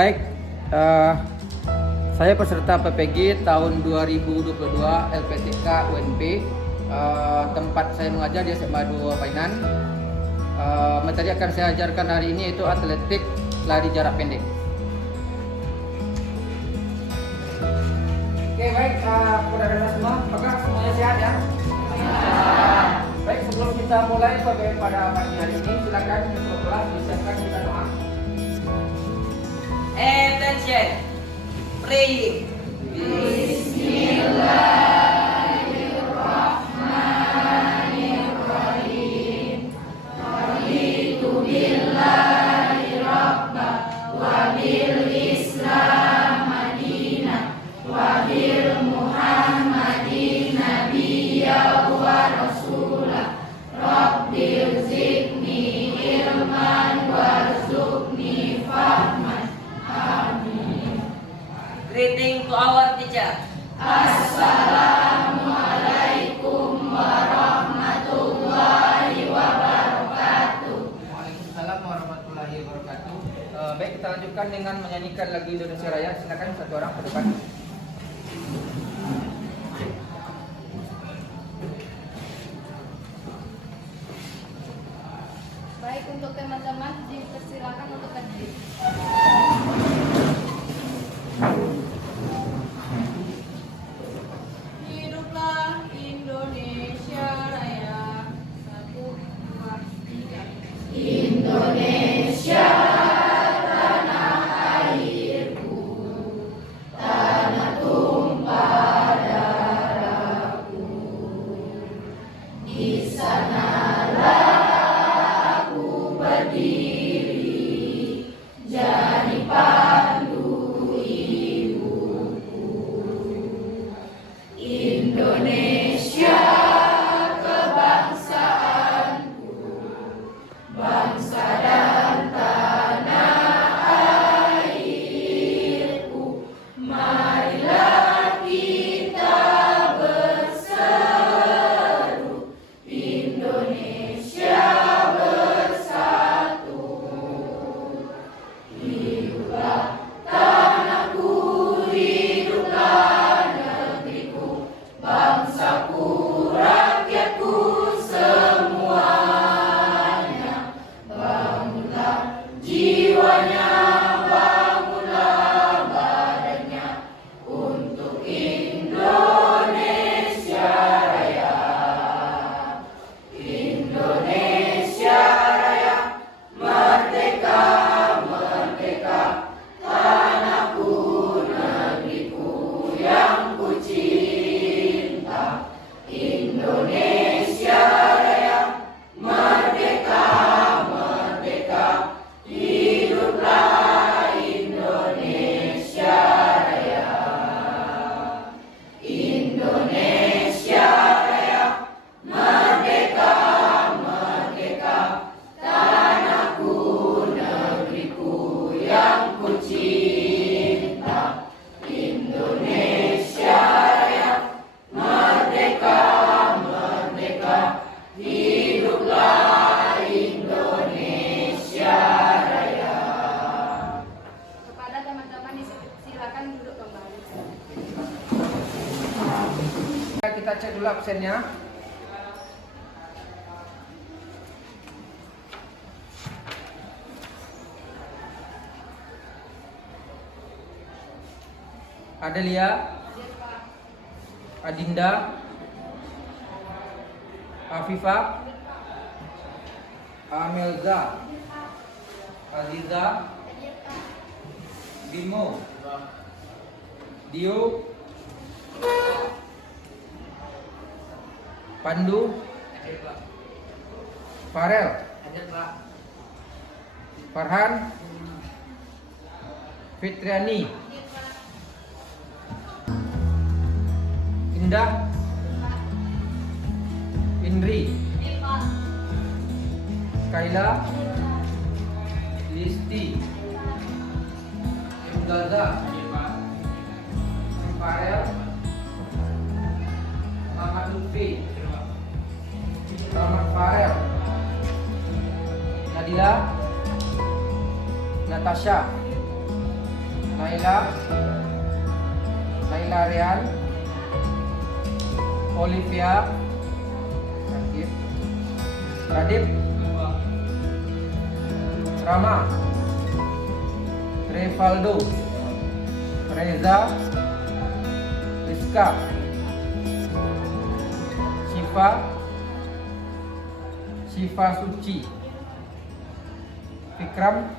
Baik, saya peserta PPG tahun 2022 LPTK UNP. Tempat saya mengajar di SMA 2 Painan. Materi akan saya ajarkan hari ini yaitu atletik lari jarak pendek. Oke, baik, saudara semua, apakah semuanya sehat ya? Baik, sebelum kita mulai pada pagi hari ini, silakan untuk kelas disiapkan kita doa. Attention, praying. Bismillahirrahmanirrahim. Raditu billahi rabba wa bil Islam madinah wa bil Muhammadin nabiyya wa rasulah. Rabbil zidni ilman warzuqni fahman. Amin. Greeting to our teacher. Assalamualaikum warahmatullahi wabarakatuh. Waalaikumsalam warahmatullahi wabarakatuh. Baik, kita lanjutkan dengan menyanyikan lagu Indonesia Raya. Silakan satu orang ke depan. Baik, untuk teman-teman dipersilakan untuk berdiri. Hiduplah Indonesia Raya. 1, 2, 3. Indonesia tanah airku, tanah tumpah darahku. Di sanalah aku berdiri, jadi pandu ibuku. Indonesia kebangsaanku, bangsa dan tanah airku. Marilah kita berseru, Indonesia bersatu. Hiduplah tanahku, hiduplah negeriku, bangsaku, rakyatku semuanya. Bangunlah jiwanya, bangunlah badannya untuk Indonesia Raya. Indonesia Raya, merdeka, merdeka, tanahku, negeriku yang ku cinta. Indonesia Raya, merdeka, merdeka, hiduplah Indonesia Raya. Indonesia Raya, merdeka, merdeka, tanahku, negeriku yang ku cinta. Indonesia Raya, merdeka, merdeka, hiduplah Indonesia Raya. Kepada teman-teman silakan duduk kembali. Kita cek dulu absennya. Adelia, Adinda, Afifah, Amelza, Aziza, Bimo, Dio, Pandu, Farel, Farhan, Fitriani, Indah, Indri, Kaila, Listi, Gaza, Farel, Muhammad Lutfi, Muhammad Farel, Nadila, Natasha, Laila Rian, Olivia, Radip, Rama, Revaldo, Reza, Rizka, Syifa Suci, Fikram,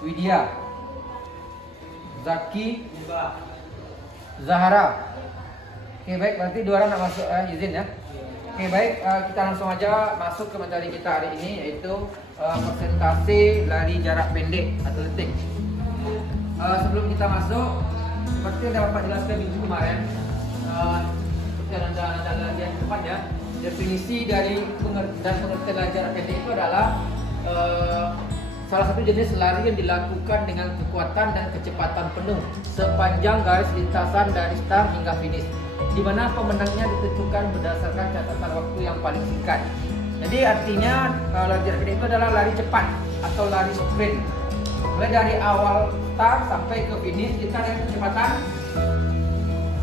Widya, Zaki, Zahara. Oke baik, berarti 2 orang nak masuk izin ya. Oke baik, kita langsung aja masuk ke materi kita hari ini, yaitu persentase lari jarak pendek atletik. Sebelum kita masuk, seperti yang dapat jelaskan minggu kemarin, seperti yang anda lihat di depan ya, definisi dari pengertian jarak pendek itu adalah salah satu jenis lari yang dilakukan dengan kekuatan dan kecepatan penuh sepanjang garis lintasan dari start hingga finish, di mana pemenangnya ditentukan berdasarkan catatan waktu yang paling singkat. Jadi artinya lari jarak pendek itu adalah lari cepat atau lari sprint. Mulai dari awal start sampai ke finish kita dengan kecepatan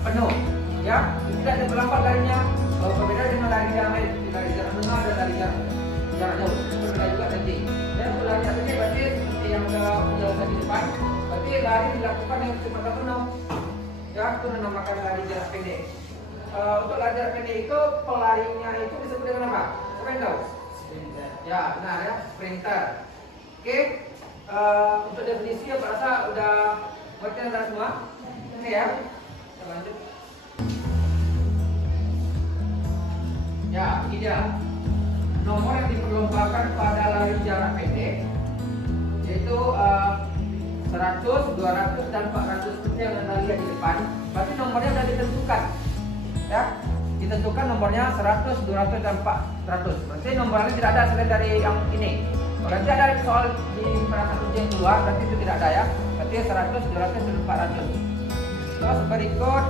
penuh, ya, tidak ada berlambat larinya. Berbeda dengan lari yang lain, lari jarak menengah dan lari jarak jauh. Berbeda juga nanti. Dan untuk lari jarak pendek berarti seperti yang sudah penjelasan di depan, berarti lari dilakukan dengan kecepatan penuh. Ya, itu dinamakan lari jarak pendek. Untuk lari jarak pendek itu pelarinya itu disebut dengan apa? Siapa yang tahu? Sprinter. Ya, benar ya, sprinter. Oke, untuk definisi aku rasa udah ngerti anda semua. Oke ya, kita lanjut. Ya, ini dia nomor yang diperlombakan pada lari jarak pendek, yaitu 100, 200 dan 400 seperti yang anda lihat di depan. Berarti nomornya sudah ditentukan, ya, ditentukan nomornya 100, 200 dan 400. Berarti nomornya tidak ada selain dari yang ini. Berarti ada soal di pada satu yang keluar, berarti itu tidak ada ya. Berarti 100, 200 dan 400. Terus berikut,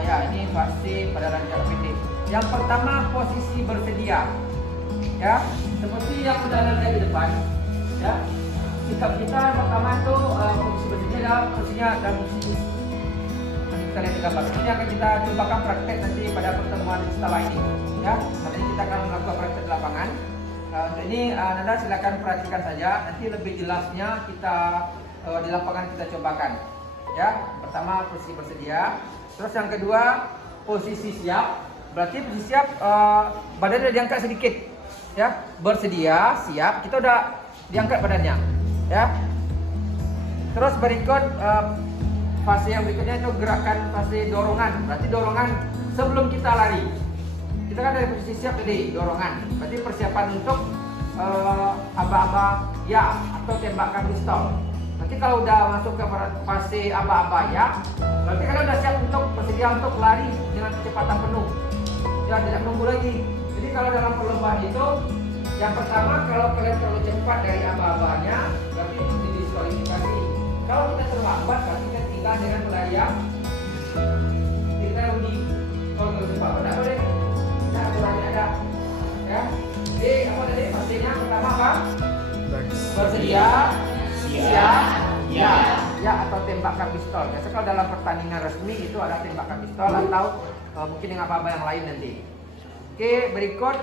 ya ini fase pada lari jarak pendek. Yang pertama posisi bersedia, ya, seperti yang sudah anda lihat di depan, ya. Sikap kita pertama itu posisi bersedia adalah posisinya dalam posisi. Kita lihat di gambar. Ini akan kita cobakan praktek nanti pada pertemuan setelah ini, ya. Nanti kita akan melakukan praktek di lapangan. Untuk ini anda silakan perhatikan saja. Nanti lebih jelasnya kita di lapangan kita cobakan, ya. Pertama posisi bersedia. Terus yang kedua posisi siap. Berarti posisi siap, badannya diangkat sedikit, ya. Bersedia, siap, kita udah diangkat badannya, ya. Terus berikut fase yang berikutnya itu gerakan fase dorongan. Berarti dorongan sebelum kita lari. Kita kan dari posisi siap tadi, dorongan. Berarti persiapan untuk aba-aba ya atau tembakan pistol. Nanti kalau udah masuk ke fase aba-aba ya, berarti kalian udah siap untuk bersedia untuk lari dengan kecepatan penuh. Ya, tidak menunggu lagi. Jadi kalau dalam perlombaan itu, yang pertama kalau kalian terlalu cepat dari aba-abanya, berarti itu didiskualifikasi. Kalau kita terlambat, berarti kita tinggal dengan pelarian. Kita rugi. Kalau terlalu cepat, tidak boleh. Kita aturannya ada. Ya. Jadi apa tadi? Pastinya pertama apa? Bersedia, siap, ya atau tembakan pistol. Biasa kalau dalam pertandingan resmi itu ada tembakan pistol atau mungkin dengan apa-apa yang lain nanti. Oke, berikut.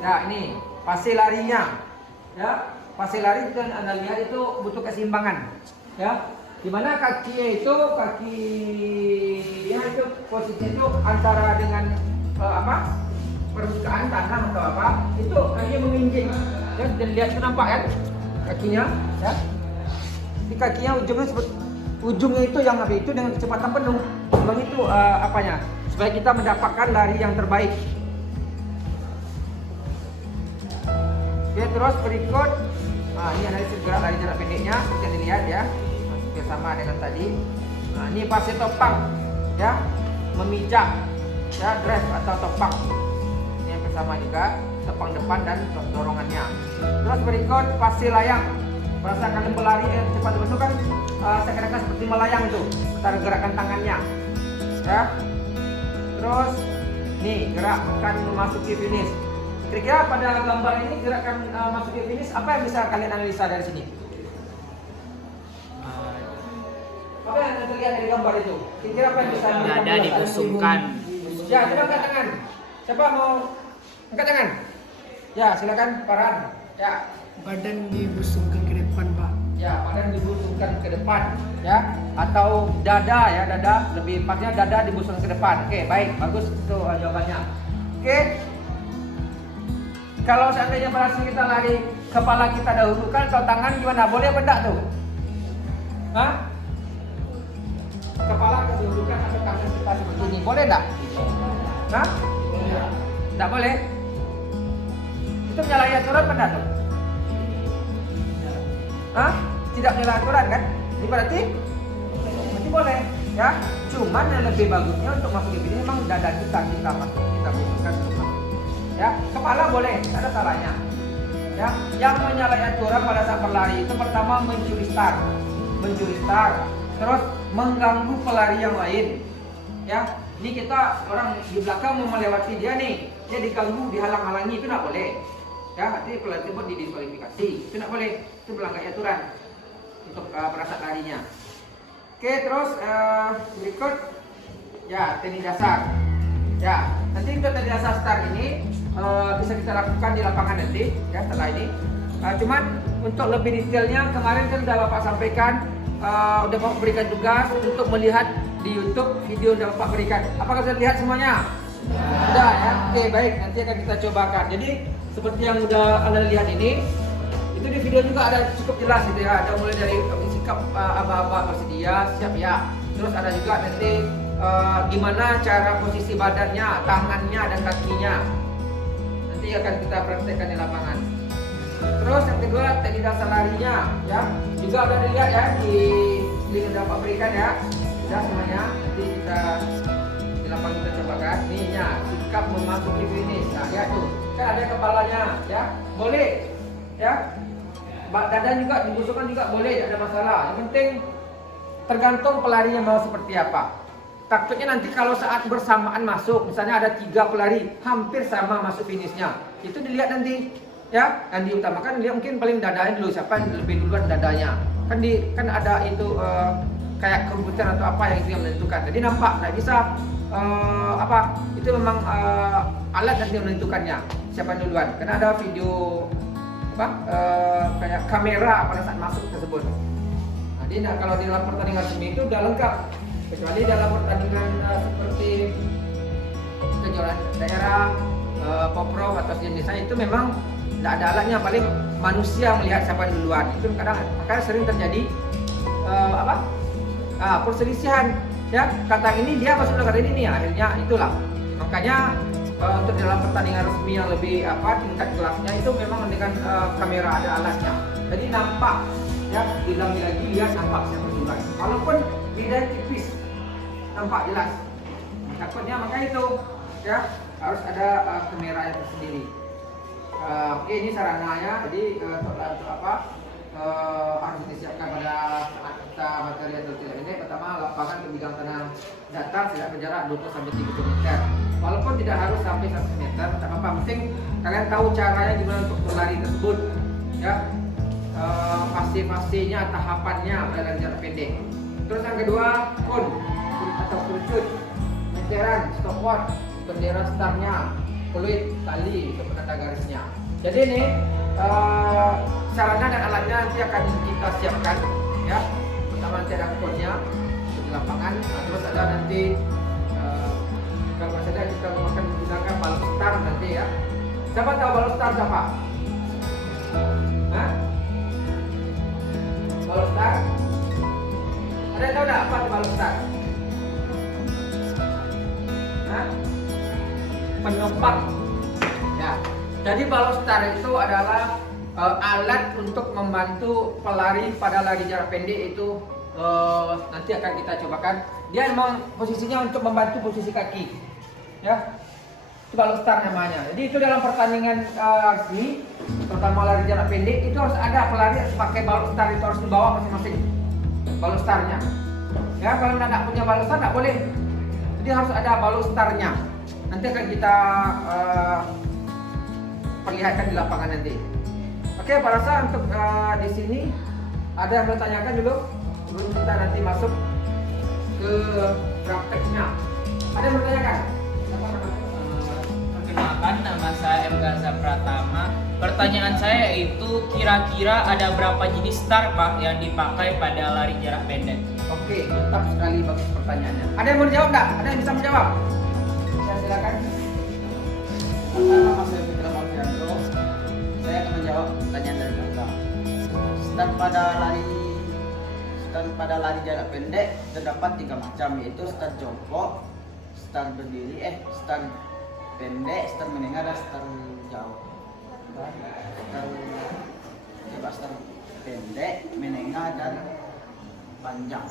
Nah, ini fase larinya. Ya, fase lari itu anda lihat itu butuh keseimbangan. Ya, dimana kakinya itu itu posisi itu antara dengan permukaan tanah atau apa? Itu kakinya menginjing. Ya, dan lihat itu nampak kan? Kakinya, ya. Di kakinya ujungnya itu yang itu dengan kecepatan penuh. Sebab itu apanya? Supaya kita mendapatkan lari yang terbaik. Oke, terus berikut, ini analisis gerak lari jarak pendeknya, bisa dilihat ya, masih sama dengan tadi. Nah, ini fase topang, ya, memijak, ya, drive atau topang. Ini yang bersama juga, topang depan dan dorongannya. Terus berikut fase layang. Merasakan berlari yang cepat itu kan seakan-akan seperti melayang itu, antara gerakan tangannya, ya. Terus nih gerakan memasuki finish. Kira-kira pada gambar ini gerakan masuk ke finish apa yang bisa kalian analisa dari sini? lihat dari gambar itu? Kira-kira apa yang bisa Dada dibusungkan. Ya, coba angkat tangan. Siapa mau angkat tangan? Ya, silakan Farhan. Ya. Badan dibusungkan ke depan, Pak. Ya, badan dibusungkan ke depan, ya. Atau dada ya, dada lebih tepatnya dada dibusungkan ke depan. Oke, baik, bagus itu jawabannya. Oke. Kalau seandainya pada saat kita lari kepala kita dahulukan atau tangan gimana? Boleh apa enggak tuh? Hah? Kepala kita dahulukan atau tangan kita seperti ini. Boleh enggak? Hah? Enggak boleh. Itu menyalahi aturan apa enggak tuh? Hah? Tidak menyalahi aturan kan? Ini berarti boleh, ya. Cuman yang lebih bagusnya untuk masuk ke sini memang dada kita masuk, kita busungkan untuk masuk. Ya, kepala boleh, tidak ada salahnya. Ya, yang menyalahi aturan pada saat berlari itu pertama mencuri start, terus mengganggu pelari yang lain. Ya, ini kita orang di belakang mau melewati dia nih, dia diganggu, dihalang-halangi, itu tidak boleh. Ya, nanti pelari tersebut didiskualifikasi, itu tidak boleh, itu melanggar aturan untuk pada saat larinya. Oke, terus berikut ya teknik dasar. Ya, nanti untuk teknik dasar start ini bisa kita lakukan di lapangan nanti ya setelah ini. Cuman untuk lebih detailnya kemarin kan sudah Bapak sampaikan, udah Bapak berikan tugas untuk melihat di YouTube video yang Bapak berikan. Apakah sudah lihat semuanya? Sudah ya. Oke, baik, nanti akan kita cobakan. Jadi seperti yang udah Anda lihat ini, itu di video juga ada cukup jelas gitu ya. Ada mulai dari sikap aba-aba bersedia, siap ya. Terus ada juga nanti gimana cara posisi badannya, tangannya dan kakinya. Nanti akan kita praktekkan di lapangan. Terus yang kedua teknik dasar larinya ya. Juga udah dilihat ya di link yang Bapak berikan ya. Sudah semuanya. Nanti kita di lapangan kita cobakan. Ininya sikap memasuki finish. Nah, ya tuh. Kan ada kepalanya ya. Boleh ya. Dada juga dibusungkan juga boleh, tidak ada masalah. Yang penting tergantung pelarinya mau seperti apa. Takutnya nanti kalau saat bersamaan masuk, misalnya ada 3 pelari hampir sama masuk finishnya, itu dilihat nanti ya. Yang diutamakan dia mungkin paling dadanya dulu, siapa yang lebih duluan dadanya. Kan ada itu kayak komputer atau apa yang itu yang menentukan. Jadi nampak nggak bisa itu memang alat nanti yang menentukannya siapa yang duluan. Karena ada video kayak kamera pada saat masuk tersebut. Jadi kalau di dalam pertandingan resmi itu udah lengkap, kecuali dalam pertandingan seperti kejuaraan daerah, Poprov atau sejenisnya itu memang tidak ada alatnya, paling manusia melihat siapa yang duluan. Itu kadang makanya sering terjadi perselisihan ya, kata ini dia masuk negara ini nih, akhirnya itulah. Makanya untuk dalam pertandingan resmi yang lebih tingkat kelasnya itu memang dengan kamera ada alatnya. Jadi nampak ya, diulangi lagi lihat nampak siapa duluan. Walaupun beda tipis nampak jelas. Takutnya makanya itu ya harus ada kamera yang tersendiri. Oke, ini sarananya. Jadi untuk harus disiapkan pada saat kita materi atau tidak ini. Pertama, lapangan ke bidang tanah datar tidak berjarak 20-30 meter. Walaupun tidak harus sampai 100 meter, tak apa-apa. Penting kalian tahu caranya gimana untuk berlari tersebut, ya. Fase-fasenya, tahapannya pada jarak pendek. Terus yang kedua, kun atau kurcut, meteran, stopwatch, bendera startnya, peluit, tali untuk penanda garisnya. Jadi ini sarana dan alatnya nanti akan kita siapkan, ya. Pertama nanti ada kunnya di lapangan, terus ada nanti kalau masih ada kita akan menggunakan balon start nanti ya. Siapa tahu balon start siapa? Hah? Balon start? Ada yang tahu enggak apa itu balon start? Hah? Penumpang. Ya. Jadi balon start itu adalah alat untuk membantu pelari pada lari jarak pendek itu. Nanti akan kita cobakan. Dia memang posisinya untuk membantu posisi kaki, ya. Itu balon start namanya. Jadi itu dalam pertandingan resmi, terutama lari jarak pendek itu harus ada pelari harus pakai balon start, itu harus dibawa masing-masing balon startnya. Ya, kalau nggak punya balon start nggak boleh. Jadi harus ada balon startnya. Nanti akan kita perlihatkan di lapangan nanti. Oke, Pak Rasa untuk di sini ada yang bertanyakan dulu sebelum kita nanti masuk ke prakteknya. Ada yang bertanyakan? Perkenalkan, nama saya M. Gaza Pratama. Pertanyaan saya yaitu kira-kira ada berapa jenis start Pak yang dipakai pada lari jarak pendek? Oke, mantap sekali bagus pertanyaannya. Ada yang mau dijawab nggak? Ada yang bisa menjawab? Ya, silakan. Nama saya Fitra Martianto. Saya akan menjawab pertanyaan dari Kakak. Start pada lari jarak pendek terdapat 3 macam, yaitu start jongkok, start berdiri, start pendek, start menengah, dan start jauh. Start pendek, menengah, dan panjang.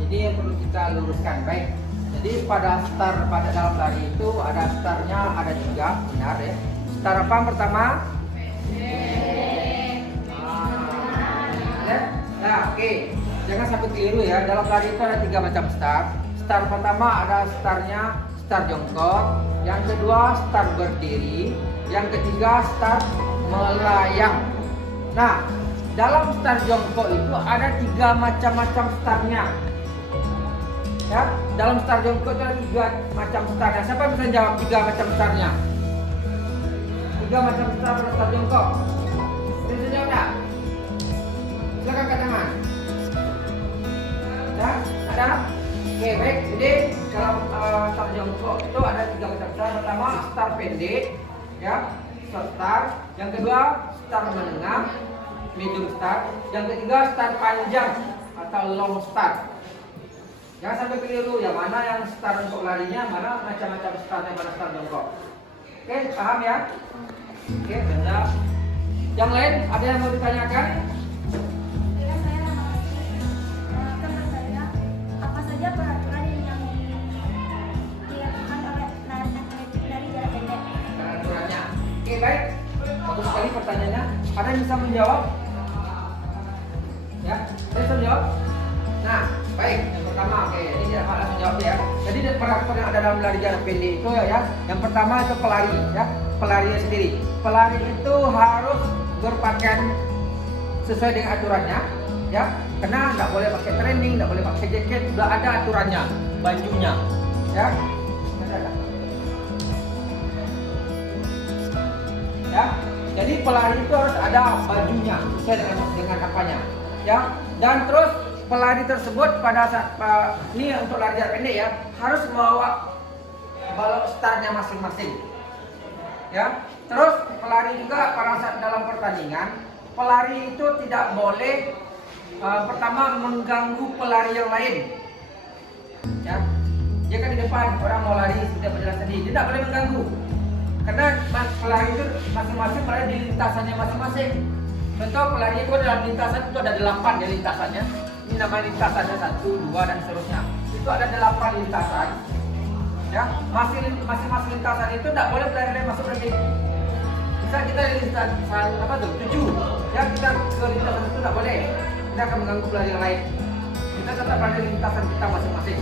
Jadi yang perlu kita luruskan, baik. Jadi pada start pada dalam lari itu ada startnya ada 3, benar ya. Start apa pertama? Nah, oke. Jangan sampai keliru ya. Dalam lari itu ada 3 macam start. Start pertama ada startnya start jongkok, yang kedua start berdiri, yang ketiga start melayang. Nah, dalam start jongkok itu ada 3 macam-macam startnya. Ya, dalam start jongkok itu ada 3 macam startnya. Siapa yang bisa jawab 3 macam startnya? 3 macam start pada start jongkok. Bisa jawab enggak? Silakan angkat tangan. Ya, ada? Oke, baik. Jadi dalam start jongkok itu ada 3 macam start. Pertama start pendek, ya, short start. Yang kedua start menengah, medium start. Yang ketiga start panjang atau long start. Jangan sampai keliru yang mana yang start untuk larinya, mana macam-macam startnya pada start jongkok. Oke, paham ya? Oke, benar. Yang lain ada yang mau ditanyakan? Kira saya teman saya, apa saja peraturan yang dilakukan oleh atletik dari jarak pendek? Peraturannya. Oke, baik. Bagus sekali pertanyaannya. Ada yang bisa menjawab? Ya, saya bisa menjawab. Nah, baik. Yang pertama, oke, ini tidak langsung jawab ya. Jadi peraturan yang ada dalam lari jarak pendek itu ya, yang pertama itu pelari, ya, pelarinya sendiri. Pelari itu harus berpakaian sesuai dengan aturannya, ya. Karena nggak boleh pakai training, nggak boleh pakai jaket, sudah ada aturannya, bajunya, ya. Ya, jadi pelari itu harus ada bajunya sesuai dengan apanya, ya. Dan terus pelari tersebut pada saat ini untuk lari jarak pendek ya harus membawa balok startnya masing-masing, ya. Terus pelari juga pada saat dalam pertandingan pelari itu tidak boleh pertama mengganggu pelari yang lain, ya. Dia kan di depan orang mau lari sudah berjalan sendiri, dia tidak boleh mengganggu. Karena pelari itu masing-masing berada di lintasannya masing-masing. Contoh pelari itu dalam lintasan itu ada 8 ya lintasannya. Ini namanya lintasannya 1, 2 dan seterusnya. Itu ada 8 lintasan. Ya, masing-masing lintasan itu tidak boleh pelari lain masuk lagi. Bisa kita di lintasan apa tuh? 7. Ya, kita ke lintasan itu tidak boleh. Kita akan mengganggu pelari yang lain. Kita tetap pada lintasan kita masing-masing.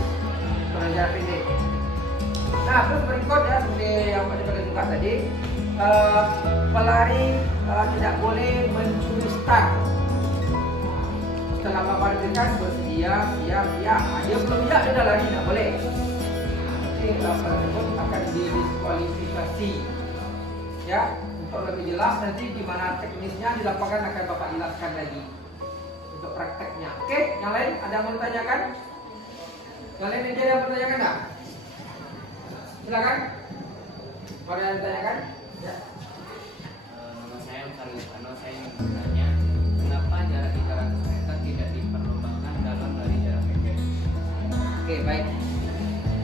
Pelari jarak pendek. Nah, terus berikut ya seperti yang pada juga tadi, pelari tidak boleh mencuri start. Setelah papan berikan bersedia, siap. Dia belum siap, dia dah lari, tidak boleh. Nanti tersebut akan didiskualifikasi. Ya, untuk lebih jelas nanti gimana teknisnya di lapangan akan Bapak jelaskan lagi untuk prakteknya. Oke, yang lain ada yang mau ditanyakan? Yang lain ada yang bertanyakan nggak? Silakan. Ada yang ditanyakan? Ya. Nama saya Sarifano, saya ingin bertanya, kenapa jarak 300 meter tidak diperlombakan dalam lari jarak pendek? Oke, baik.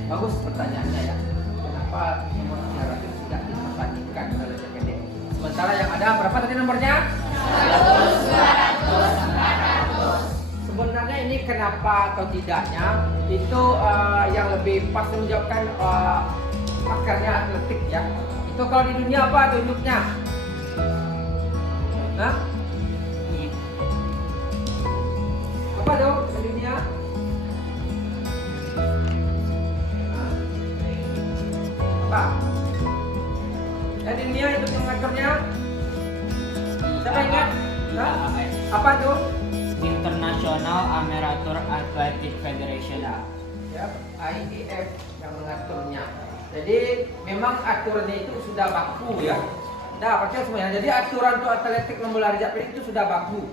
Bagus pertanyaannya ya. Kenapa nomor 300 tidak diperbandingkan dalam jarak pendek? Sementara yang ada berapa tadi nomornya? 100, 200, 400. Sebenarnya ini kenapa atau tidaknya itu yang lebih pas menjawabkan akarnya atletik ya. Itu kalau di dunia apa tunjuknya? Nah? Apa dong di dunia? Apa? Ya, di dunia itu yang mengaturnya? Siapa ingat? Nah? Apa tuh? International International Amateur Athletic Federation. Ya, IAF yang mengaturnya. Jadi memang aturannya itu sudah baku ya. Nah, percaya semuanya. Jadi aturan untuk atletik lomba lari jarak pendek itu sudah baku.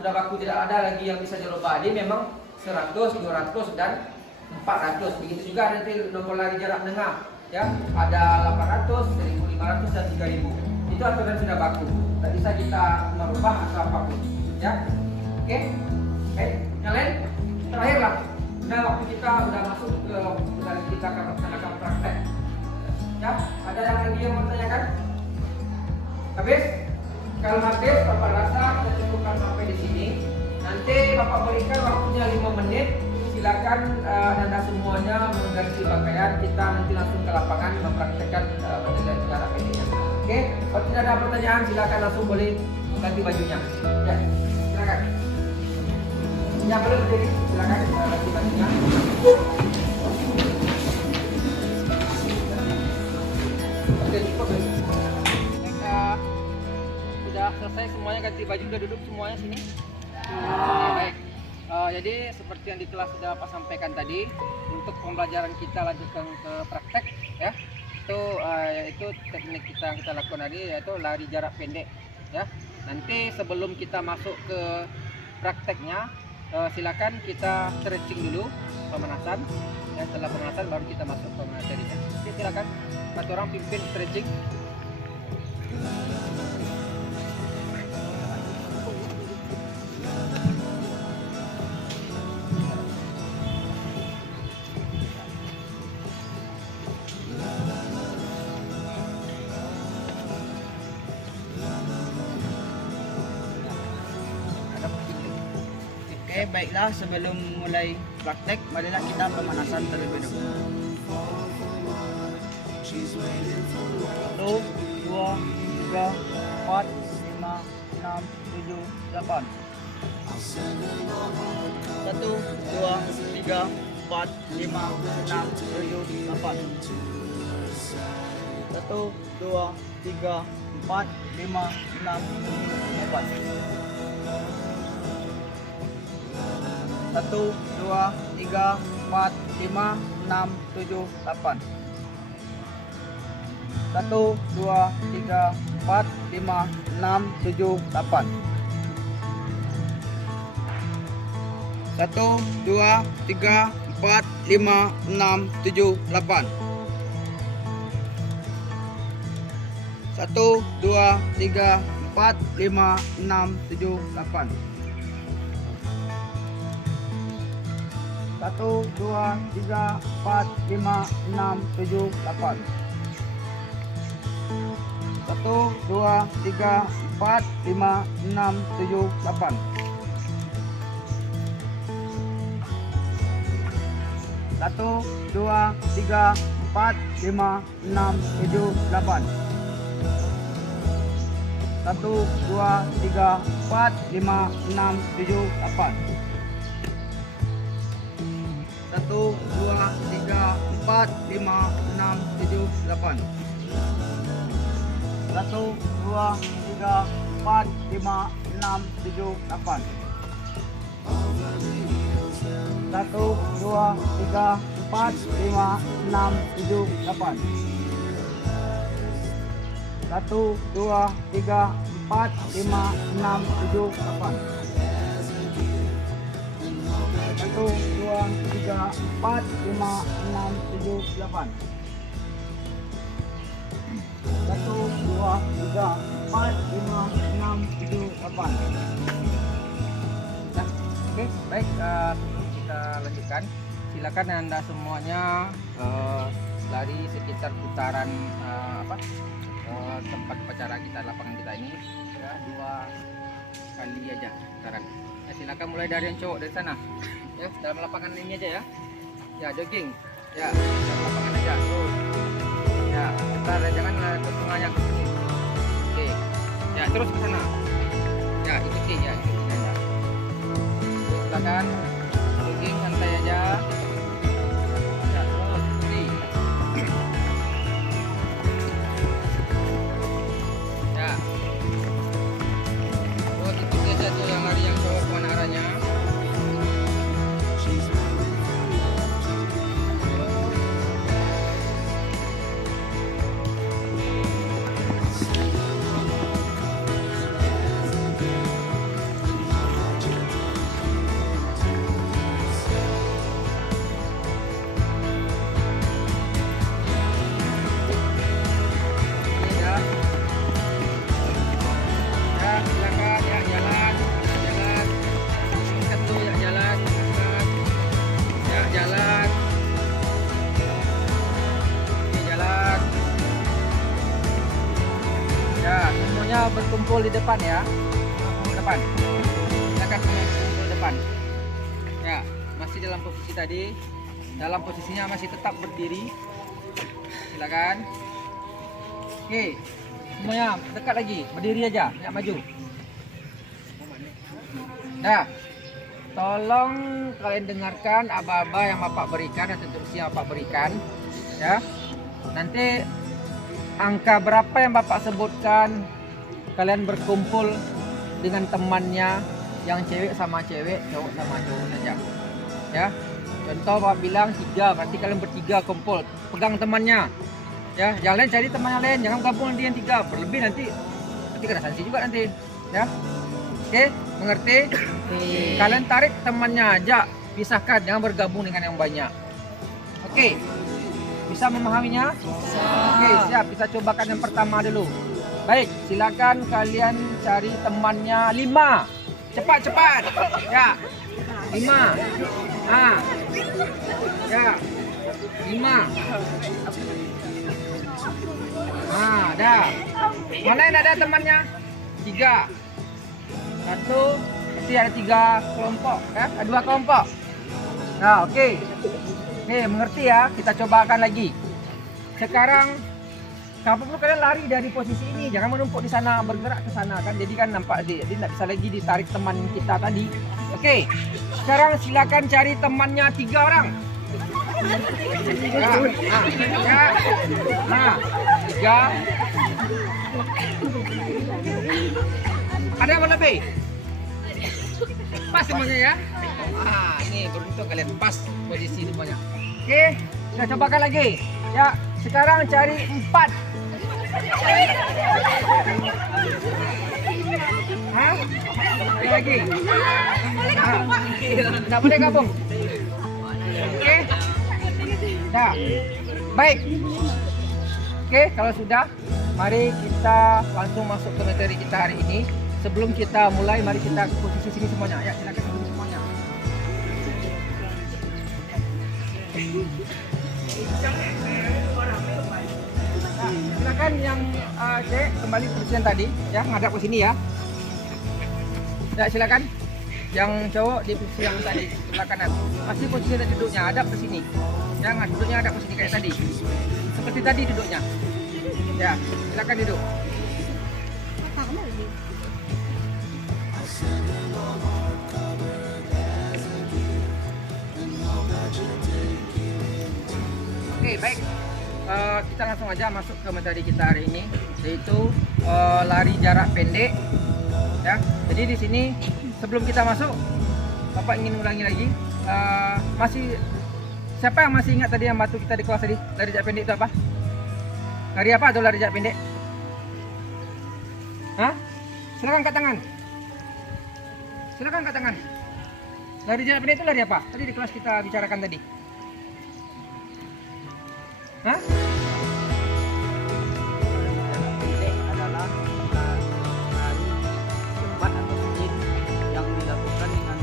Sudah baku, tidak ada lagi yang bisa dirubah. Jadi memang 100, 200 dan 400. Begitu juga nanti lomba lari jarak menengah. Ya, ada 800, 1500 dan 3000. Itu aturan sudah baku. Tidak bisa kita merubah atau apapun. Ya. Oke. Yang lain terakhir lah. Nah, waktu kita udah masuk ke dari kita akan melaksanakan praktek. Ya, ada yang lagi yang mau tanyakan? Habis? Kalau habis, Bapak rasa kita cukupkan sampai di sini. Nanti Bapak berikan waktunya 5 menit. Silakan Anda semuanya mengganti pakaian. Kita nanti langsung ke lapangan mempraktekkan perjalanan jarak pendeknya. Oke? Kalau tidak ada pertanyaan, silakan langsung boleh ganti bajunya. Ya, silakan. Yang belum berdiri, silakan ganti bajunya. Oke, cukup. Sudah selesai semuanya ganti baju, udah duduk semuanya sini. Baik. Jadi seperti yang di kelas sudah Pak sampaikan tadi, untuk pembelajaran kita lanjutkan ke praktek ya. Itu teknik kita yang kita lakukan tadi yaitu lari jarak pendek ya. Nanti sebelum kita masuk ke prakteknya, silakan kita stretching dulu, pemanasan. Ya, setelah pemanasan baru kita masuk ke materinya. Oke, silakan satu orang pimpin stretching. Oke, baiklah, sebelum mulai praktek, marilah kita pemanasan terlebih dahulu. 1, 2, 3, 4, 5, 6, 7, 8. 1, 2, 3, 4, 5, 6, 7, 8. 1, 2, 3, 4, 5, 6, 7, 8. 1, 2, 3, 4, 5, 6, 7, 8. 1, 2, 3, 4, 5, 6, 7, 8. 1, 2, 3, 4, 5, 6, 7, 8. 1, 2, 3, 4, 5, 6, 7, 8. 1, 2, 3, 4, 5, 6, 7, 8. 1, 2, 3, 4, 5, 6, 7, 8. 1, 2, 3, 4, 5, 6, 7, 8. 1, 2, 3, 4, 5, 6, 7, 8. 1, 2, 3, 4, 5, 6, 7, 8. 1, 2, 3, 4, 5, 6, 7, 8. 1, 2, 3, 4, 5, 6, 7, 8. 1, 2, 3, 4, 5, 6, 7, 8. 1, 2, 3, 4, 5, 6, 7, 8. 1, 2, 3, 4, 5, 6, 7, 8. Nah, oke, baik, kita lanjutkan. Silakan Anda semuanya lari sekitar putaran tempat upacara kita, lapangan kita ini ya, 2 kali aja putaran. Nah, silakan mulai dari yang cowok dari sana. Ya, dalam lapangan ini aja ya. Ya, jogging. Ya, dalam lapangan aja. Terus. Ya, bentar, jangan ke tengahnya ke sini. Oke. Ya, terus ke sana. Ya, ikuti ya, ikuti aja. Silakan jogging santai aja. Ya, terus ikuti. Ya. Terus ikuti aja tuh yang lari yang cowok kemana arahnya. berkumpul di depan ya. Berkumpul depan. Silakan semua berkumpul depan. Ya, masih dalam posisi tadi. Dalam posisinya masih tetap berdiri. Silakan. Oke. Semuanya dekat lagi, berdiri aja, jangan maju. Nah, tolong kalian dengarkan aba-aba yang Bapak berikan dan instruksi yang Bapak berikan, ya. Nanti angka berapa yang Bapak sebutkan, kalian berkumpul dengan temannya yang cewek sama cewek, cowok sama cowok saja, ya. Contoh Bapak bilang 3, berarti kalian bertiga kumpul, pegang temannya. Ya, yang lain cari teman yang lain, jangan gabung nanti yang 3, berlebih nanti kena sanksi juga nanti, ya. Oke, mengerti? Kalian tarik temannya aja, pisahkan, jangan bergabung dengan yang banyak. Oke, bisa memahaminya? Oke, siap. Kita cobakan yang pertama dulu. Baik, silakan kalian cari temannya 5. Cepat. Ya, 5. Ah, ya, 5. Nah, dah. Mana yang ada temannya? 3. 1. Nanti ada 3 kelompok, ya? 2 kelompok. Nah, oke. Oke, mengerti ya? Kita cobakan lagi. Sekarang, kalau perlu kalian lari dari posisi ini, jangan menumpuk di sana, bergerak ke sana kan. Jadi kan nampak jadi tidak bisa lagi ditarik teman kita tadi. Oke. Sekarang silakan cari temannya 3 orang. Ya. Nah, 3. Ada yang lebih? Pas semuanya ya. Ini beruntung kalian pas posisi semuanya. Oke, kita cobakan lagi. Ya, sekarang cari 4. Hah? Ada lagi? Tidak boleh gabung. Oke. Nah, baik. Oke, kalau sudah, mari kita langsung masuk ke materi kita hari ini. Sebelum kita mulai, mari kita ke posisi sini semuanya. Ya, silakan duduk semuanya. Nah, silakan yang cek kembali ke posisi yang tadi, ya, ngadap ke sini ya. Ya, silakan. Yang cowok di posisi yang tadi, sebelah kanan. Masih posisi tadi duduknya, hadap ke sini. Jangan duduknya hadap ke sini kayak tadi. Seperti tadi duduknya. Ya, silakan duduk. Oke, baik. Kita langsung aja masuk ke materi kita hari ini, yaitu lari jarak pendek. Ya, jadi di sini sebelum kita masuk, Bapak ingin ulangi lagi. Masih siapa yang masih ingat tadi yang batu kita di kelas tadi? Lari jarak pendek itu apa? Lari apa atau lari jarak pendek? Hah? Silakan angkat tangan. Silakan angkat tangan. Lari jarak pendek itu lari apa? Tadi di kelas kita bicarakan tadi. Hah? Pendek adalah lari cepat atau sprint yang dilakukan dengan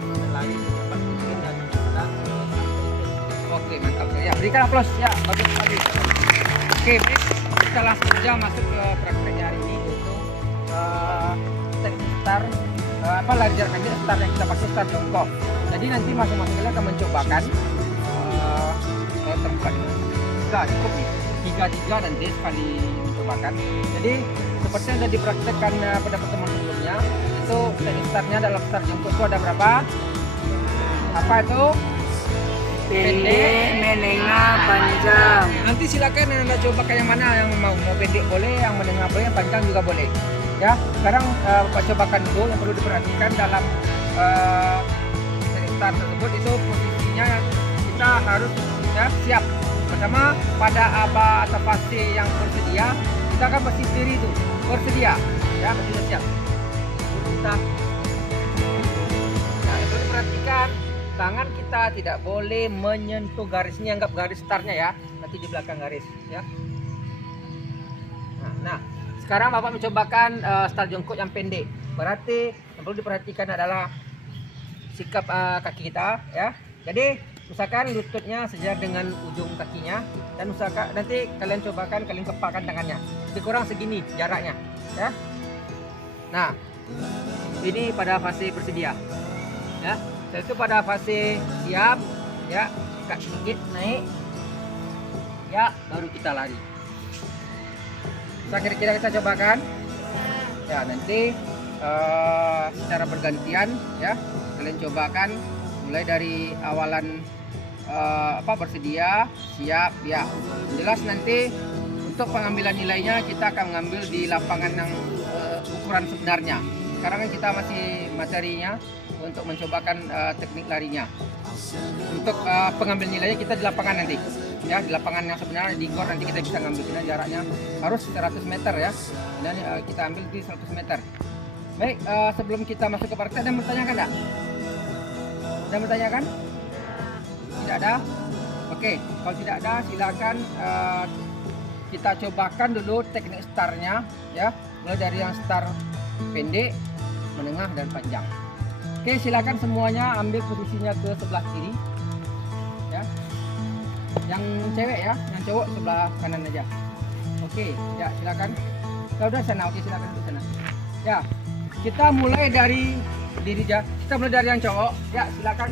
berlari secepat mungkin dan kita Oke, mantap. Ya, berikan aplaus. Ya, bagus sekali. Oke, baik. Kita langsung saja masuk ke prakteknya hari ini, yaitu teknik start. Lari jarak pendek start yang kita pakai start jongkok. Jadi nanti masing-masing kalian akan mencobakan tempat enggak cukup 3 nanti sekali mencobakan. Jadi seperti yang sudah dipraktekkan pada pertemuan sebelumnya, itu teknik startnya dalam start jongkok itu ada berapa? Apa itu? Pendek, menengah, panjang. Nanti silakan yang anda coba yang mana yang mau pendek boleh, yang menengah boleh, yang panjang juga boleh. Ya, sekarang Bapak cobakan dulu yang perlu diperhatikan dalam teknik start tersebut itu posisinya kita harus ya siap. Pertama pada aba atau fase yang bersedia, kita akan berdiri itu bersedia, ya bersedia siap. Kita, nah itu diperhatikan. Tangan kita tidak boleh menyentuh garisnya, anggap garis startnya ya, nanti di belakang garis ya. Nah, sekarang Bapak mencobakan start jongkok yang pendek. Berarti yang perlu diperhatikan adalah sikap kaki kita ya. Jadi usahakan lututnya sejajar dengan ujung kakinya, dan usahakan nanti kalian cobakan kalian kepakkan tangannya lebih kurang segini jaraknya ya. Nah, ini pada fase bersedia ya. Setelah itu pada fase siap ya, angkat sedikit naik ya, baru kita lari. Bisa kira-kira kita cobakan ya, nanti secara bergantian ya, kalian cobakan mulai dari awalan bersedia, siap ya. Jelas nanti untuk pengambilan nilainya kita akan mengambil di lapangan yang ukuran sebenarnya. Sekarang kan kita masih materinya untuk mencobakan teknik larinya. Untuk pengambil nilainya kita di lapangan nanti ya, di lapangan yang sebenarnya di gor nanti kita bisa ngambil jaraknya harus 100 meter ya, dan kita ambil di 100 meter. Baik, sebelum kita masuk ke praktek, ada yang bertanyakan enggak? Ada yang bertanyakan? Tidak ada? Oke, kalau tidak ada silakan kita cobakan dulu teknik startnya ya, mulai dari yang start pendek, menengah dan panjang. Oke, silakan semuanya ambil posisinya ke sebelah kiri ya. Yang cewek ya, yang cowok sebelah kanan aja. Oke, ya silakan. Kalau udah sana, oke silakan di sana. Ya, kita mulai dari diri aja. Kita mulai dari yang cowok. Ya, silakan.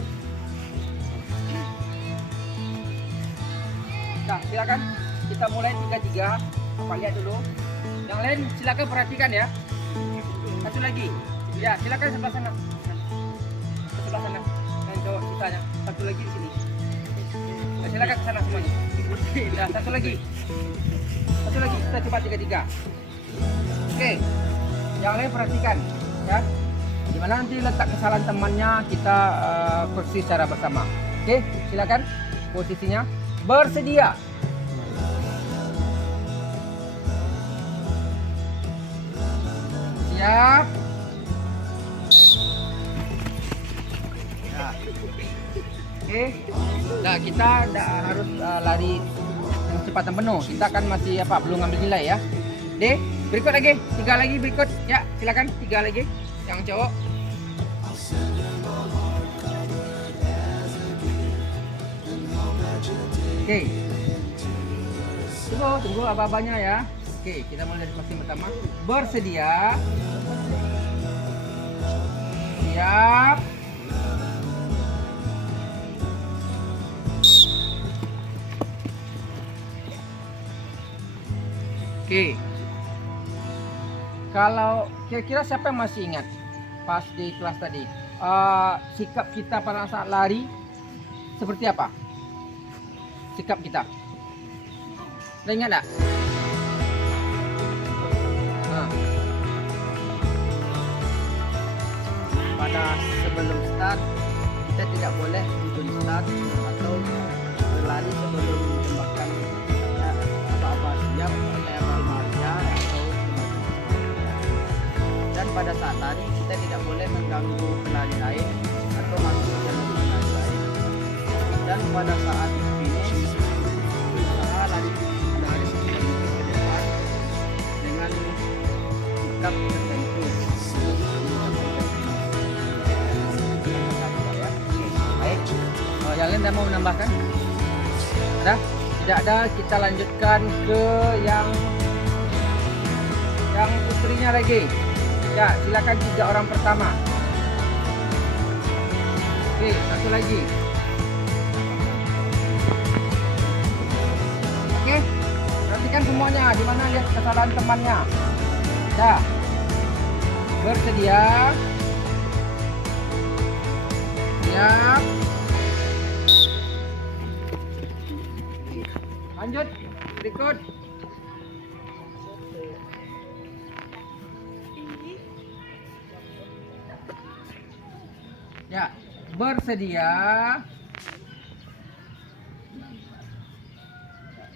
Nah, silakan. Kita mulai 3-3. Apa lihat dulu. Yang lain silakan perhatikan ya. Satu lagi. Ya, silakan sebelah sana. Sebelah sana. Yang cowok sisanya. Satu lagi di sini. Nah, silakan ke sana semuanya. Nah, satu lagi. Satu lagi. Kita coba 3-3. Oke. Yang lain perhatikan ya. Dimana nanti letak kesalahan temannya kita koreksi secara bersama. Oke, silakan posisinya bersedia. Siap. Ya. Oke. Nah, kita harus lari yang kecepatan penuh. Kita kan masih belum ngambil nilai ya. Berikut lagi, 3 lagi berikut. Ya, silakan 3 lagi. Yang cowok. Oke. Tunggu apa-apanya ya. Oke, kita mulai dari posisi pertama. Bersedia. Siap. Oke. Kalau kira-kira siapa yang masih ingat pas di kelas tadi, sikap kita pada saat lari seperti apa? Sikap kita. Udah ingat enggak? Pada sebelum start kita tidak boleh menjun start atau berlari sebelum menembakkan apa-apa siap kayak Maria atau dan pada saat lari kita tidak boleh mengganggu pelari lain atau masuk ke jalur pelari lain. Dan pada saat finish usaha lari ke depan dengan sikap tertentu. Baik, yang lain ada mau menambahkan? Ada? Tidak ada, kita lanjutkan ke yang putrinya lagi. Ya, silakan 3 orang pertama. Oke, satu lagi. Oke, perhatikan semuanya. Di mana lihat kesalahan temannya. Ya, bersedia. Siap. Lanjut, berikut. Ya, bersedia.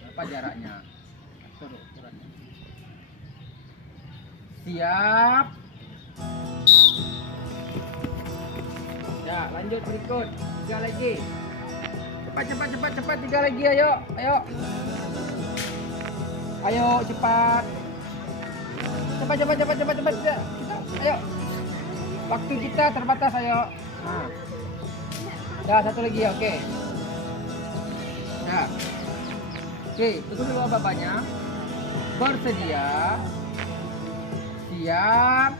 Apa jaraknya? Siap. Ya, lanjut berikut. 3 lagi. Cepat 3 lagi, ayo. Ayo cepat. Cepat. Ya. Ayo. Waktu kita terbatas, ayo. Nah. Ya, satu lagi, oke. Ya. Oke, tunggu dulu bapaknya. Bersedia. Siap.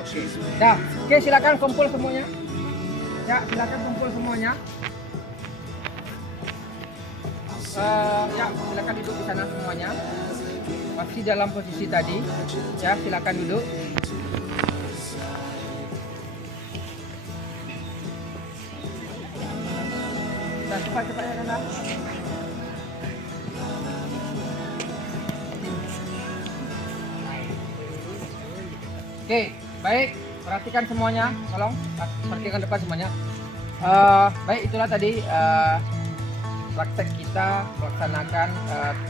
Oke. Dah. Oke, silakan kumpul semuanya. Ya, silakan kumpul semuanya. Ya, silakan duduk di sana semuanya. Masih dalam posisi tadi. Ya, silakan duduk. Nah, cepat-cepat ya, Nanda. Oke, baik. Perhatikan semuanya, tolong. Perhatikan depan semuanya. Baik, itulah tadi praktek kita melaksanakan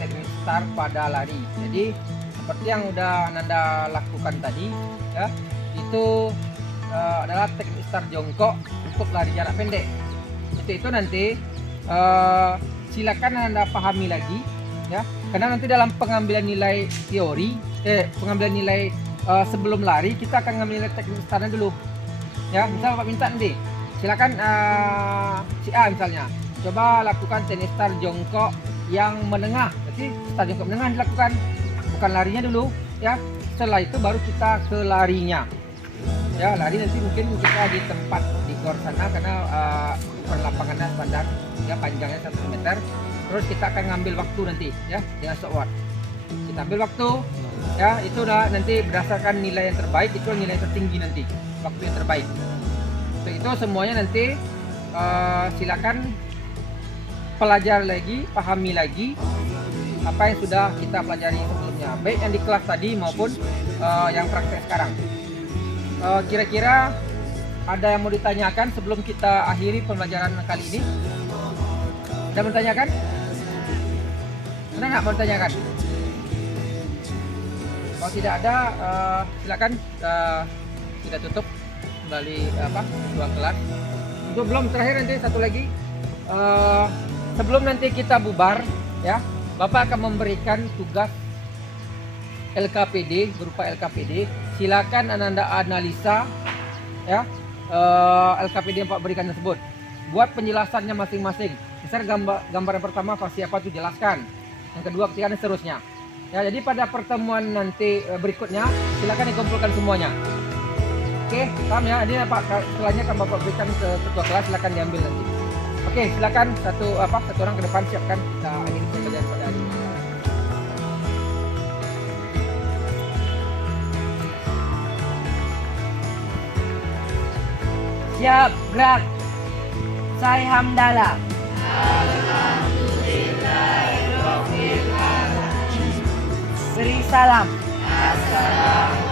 teknik start pada lari. Jadi seperti yang udah Nanda lakukan tadi, ya, itu adalah teknik start jongkok untuk lari jarak pendek. Itu nanti silakan Anda pahami lagi, ya, karena nanti dalam pengambilan nilai teori, pengambilan nilai sebelum lari kita akan ngambil nilai teknik startnya dulu, ya. Misal Bapak minta nanti, silakan si A misalnya, coba lakukan teknik start jongkok yang menengah. Jadi start jongkok menengah dilakukan, bukan larinya dulu, ya. Setelah itu baru kita ke larinya. Ya, lari nanti mungkin kita di tempat di gor sana karena ukuran lapangannya standar, ya, panjangnya 1 meter. Terus kita akan ngambil waktu nanti, ya, dengan stopwatch. Kita ambil waktu, ya, itu udah nanti berdasarkan nilai yang terbaik, itu nilai tertinggi nanti, waktu yang terbaik. Untuk itu semuanya nanti silakan pelajari lagi, pahami lagi apa yang sudah kita pelajari sebelumnya, baik yang di kelas tadi maupun yang praktek sekarang. Kira-kira ada yang mau ditanyakan sebelum kita akhiri pembelajaran kali ini? Ada mau ditanyakan? Ada nggak mau ditanyakan? Kalau tidak ada, silakan kita tutup kembali ruang kelas. Untuk belum terakhir nanti satu lagi, sebelum nanti kita bubar, ya, Bapak akan memberikan tugas LKPD, berupa LKPD. Silakan Anda analisa, ya, LKPD yang Pak berikan tersebut. Buat penjelasannya masing-masing. Misalnya gambar yang pertama pasti apa itu jelaskan. Yang kedua ketiga dan seterusnya. Ya, jadi pada pertemuan nanti berikutnya silakan dikumpulkan semuanya. Oke, paham ya? Ini Pak, setelahnya akan Bapak berikan ke ketua kelas, silakan diambil nanti. Oke, silakan satu orang ke depan, siapkan kita akhiri pembelajaran pada hari ini. Siap, gerak. Saya Hamdala. Beri salam. Assalamualaikum.